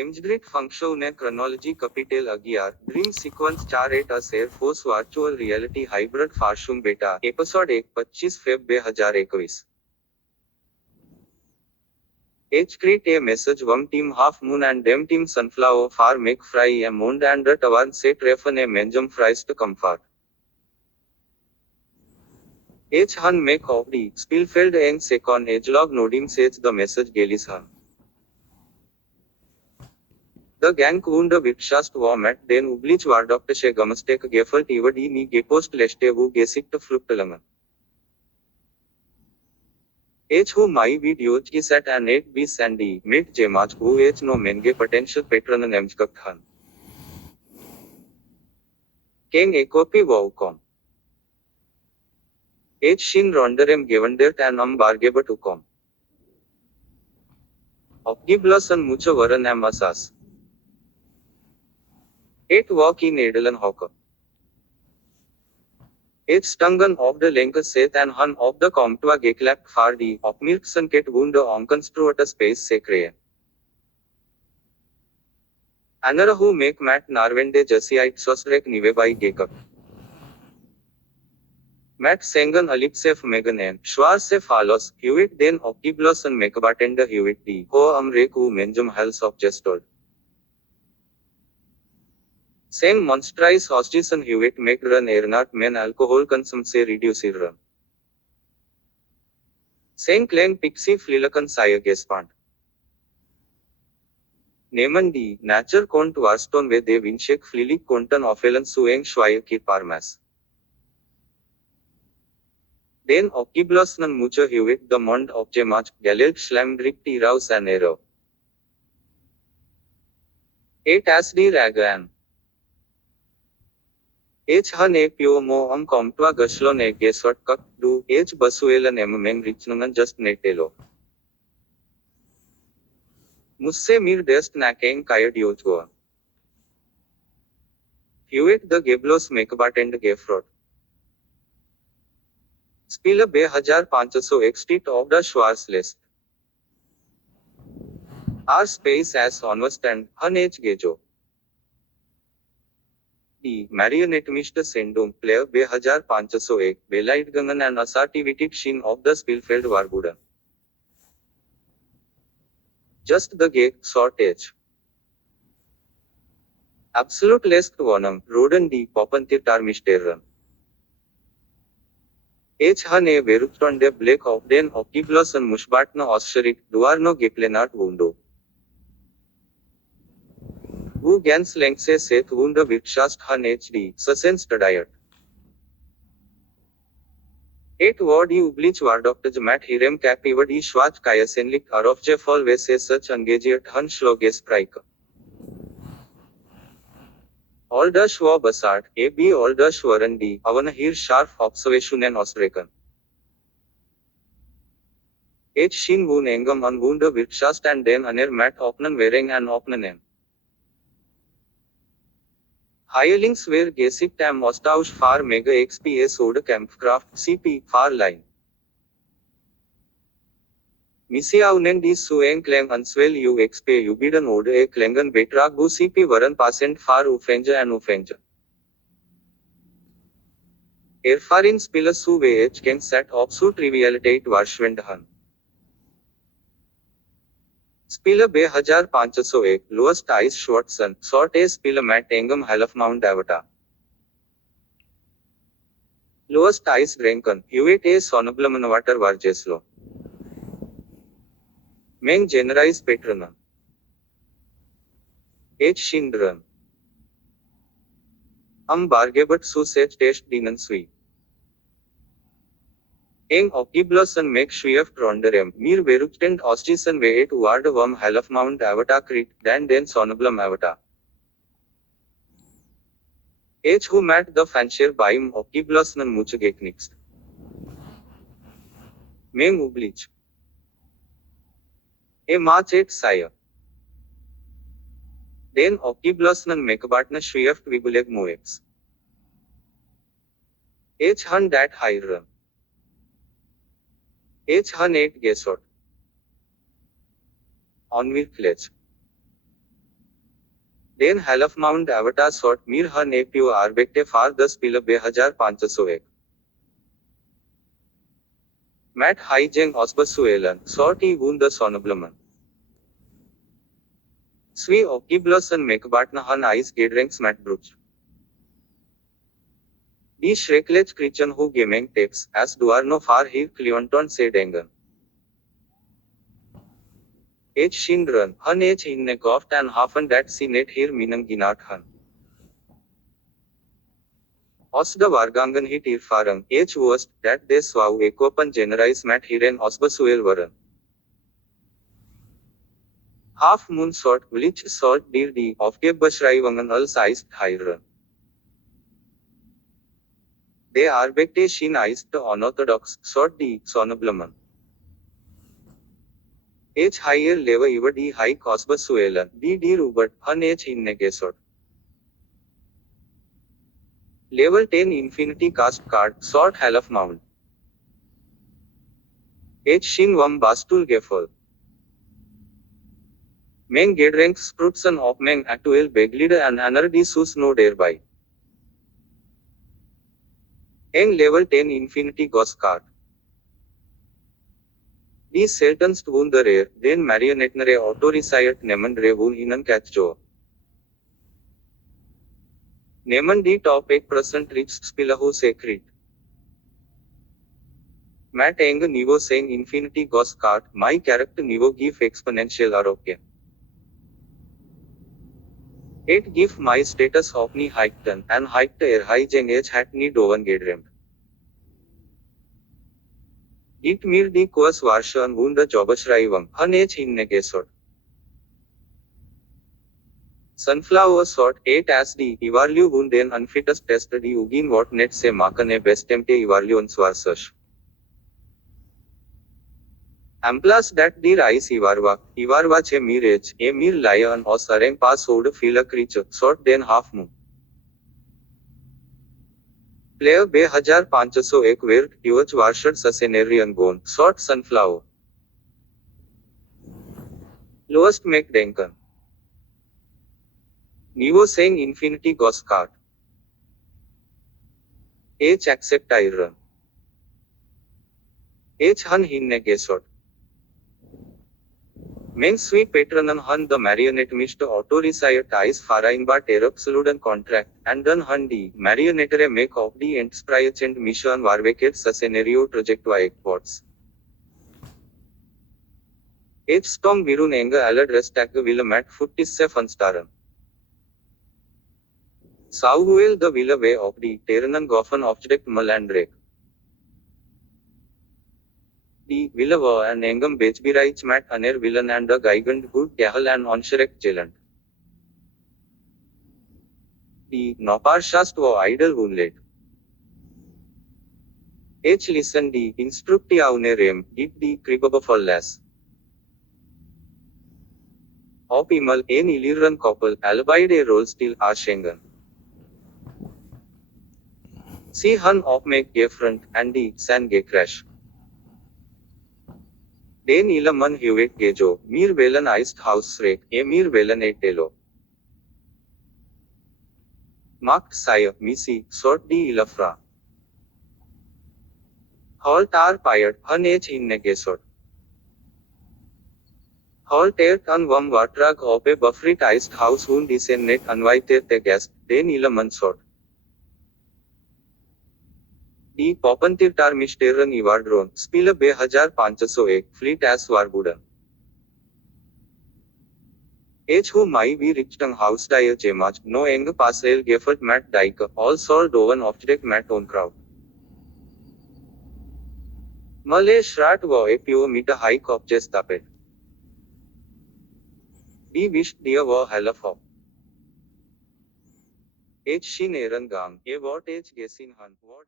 એમજગ્રીટ ફંક્શનને chronology capital 11 dream sequence 4 S air force virtual reality hybrid ફાર્શુમ beta episode 1 25 Feb 2021 H create a message one team half moon and dem team sunflower far make fry a mond and that avan set refen a menjum fries to comfort. H han make of the Spielfeld eng second edgelog nodim says the message gelis han. The gang wound Witschast war met den ublich wardoktische Gamstek gefalt über die nie gepost leste wo gesicht fluktelangen. H who my videos ki set an 8B sandy mid jemaj who H no menge potential patronen emskakt han. Keng ekopi waukom. H shin ronderem gewandert an bargebat ukom. Opgiblosan mucho varan am asas. 8 walk in Edelen Hawker. 8 Stungan of the Lenker Seth and Hun of the Comtua Geklap Fardi of Milkson Ket Wunda Onconstruata Space Secre. Anara who make Matt Narvende Jasiite Sosrek Nive by Gekap. Matt Sengan Alipsef Meganen, Schwarsef Halos, Hewitt then Optiblos and Mekabatenda Hewitt D. Ho Amreku Menjum Hals of Jestod. Same monstrise hostison Hewitt make run airnat men alcohol consume se reduce run. Same clang pixie flilakan saya gespant. Neman D. Nature cont warston ve de winshek flilik kontan ofelen sueng schwaya ki parmas. Den optiblosnan mucho Hewitt the mond of jemach galelt schlamdrik t raus an arrow. 8 asdi ragan. H han e pio mo comtua gaslon e gesot kak do H basuelan mem richnungan just netelo. Musse mir dest nakeng kayad yojgoa. Hewitt the geblos mekabatend gefrot. Spila 2500 XT of the Schwarz list. Our space as honest and hun H gejo. Marionette Mr. Sendum, player 2501, Belite Gangan and assertivity shin of the Spielfeld Warbuda. Just the gate, sort H. Absolute lest vonum, Roden D. Popantirtar Misteran. H. Hane Veruptonde Blake of Den Optiblos and Mushbatna Osherit, Duarno Geplenart Wundo. Who gans lengse seth wunda Witschast han HD, Sussens diet. 8 word I ublich wardoktaj mat hirem cap ivad I schwach kayasenlik arofje fall ve se such engagiert han schloges prike. Aldash wa basart, a b aldash warandi, avana hir sharp observation and osrekan. H shin woon engam an wunda Witschast and den aner mat opnan wearing an opnanen. Hirelings were gesikt am Ostausch far mega XPS Ode Kampfkraft CP far line. Misiaunen die Sueng Klang Answell UXP Ubiden Ode e Klangen Betrag Bu CP Varan Passent far Ufenja and Ufenja. Erfarin Spiller Su VH Ken Sat Opsu Trivialitate Warschwendahan. Spiller 2501, lowest ice Schwartzen, sort a spiller mat engam half mount avata. Lowest ice Drenkan, Hewitt a sonoblamanavatar Varjeslo. Meng generalize Petrona. H. Shindran. Bargebat su sech test dinan sui. Eng optiblosan make schwieft ronderem, mir veruptend ostisen ve et ward worm half mount avata crit, den sonoblam avata. H who mat the fancier baim optiblosnan muchegeknix. Meng ublich. A march et sire. Den optiblosnan mekabatna schwieft vibuleg moex. H hun dat hiram. H. Han 8 Gesot. Onwir Pledge. Den half mount avatar sort mir han APO arbekte far 10 pila 2501. Matt Haijeng Osbasuelan, sort I Wunda Sonoblaman. Svi Okiblosan Mekbatna Han Ice Gedrenks Matt Bruch. Die Schrecklich Krichen Hu Gemeng Teps, as Duarno far hier Cleonton said Engen. H. Shindran, Han H. Inne Goft and Hafen dat si net hier Minang Ginat Han. Osda Vargangan hit Irfarang, H. Worst, that they swaw Ekopan generais Matt Hiren Osbasuel Varan. Half moon sort, village sort deer D, of Gebbashrai al sized Hiran. They arbekte shin iced unorthodox, sort D, sonoblaman. H higher level iva D high cosbasuela, D D rubat, hun H in negesort. Level 10 infinity cast card, sort half mount. H shin wam bastul gefol. Meng gedrenk sprutsen op meng actuel beglida and anar D sus no derby. Eng level 10 infinity gos card. Die seltenst wunderer, den marionettnere autorisiert nemen revun inan catcho. Nemen die top 1% rich spilahu secret. Matt eng nivo seng infinity gos card, my character nivo give exponential aroke. It give my status of ni hikten, and hikte er hijeng h hat ni dovan gedrem. It mir di kuas varshan wunda jobashraivam, han h in negesot. Sunflower sort 8 as the Ivarlu wunden unfittest tested ugin what net se makane bestemte Ivarlu svarsash. Amplas that the rise Ivarva che mirage, a mir lion or sareng pass ode feel a creature, sort den half moon. Player 2501 weird, Yuach Varshad Sasenarian gone, sort sunflower. Lowest make Denkan. Nivo saying infinity gos card. H accept iron. H hun hinne gesot. Meng sui patronan hun the marionette mist autorisiert ice faraimba terapsuludan contract, and done hun di marionettere make of the enterprise and mission varveket sa scenario trajectwa ekports. H stong mirun enga alad restak will mat futtisse funstaran. Sauhuel the will way of the Terranan goffen object malandrake. The Villava and Engam Bechbiraich Mat Aner Villan and the Gigand Good Kahal and Onsherek Jelland. The Noparshast wo idle wounded. H listen the Instructiaune rem, did the Kribaba for less. Op imal en Illiran couple, albide roll still Arshengan. See hun op make gay front, and the san gay crash. Den ilaman huet gejo, mir velan iced house rake, e mir velan e telo. Marked sire, misi, sort di ilafra. Halt are pired, hun h in negesot. Halt air tan vam watrag op a buffrit iced house wound is a net unviter te guest, den ilaman sort. Die Poppentirtar Misteren Ivardron, Spila 2501, Fleet as Warbudan. H who mai vi richtang house dia gemach, no eng pasel gefert mat dike, all sol doven object mat on crowd. Malay shrat wo a pure meet a high object tapet. Be wished dear wo halafop. H shin eran gang, a what H gesin han, what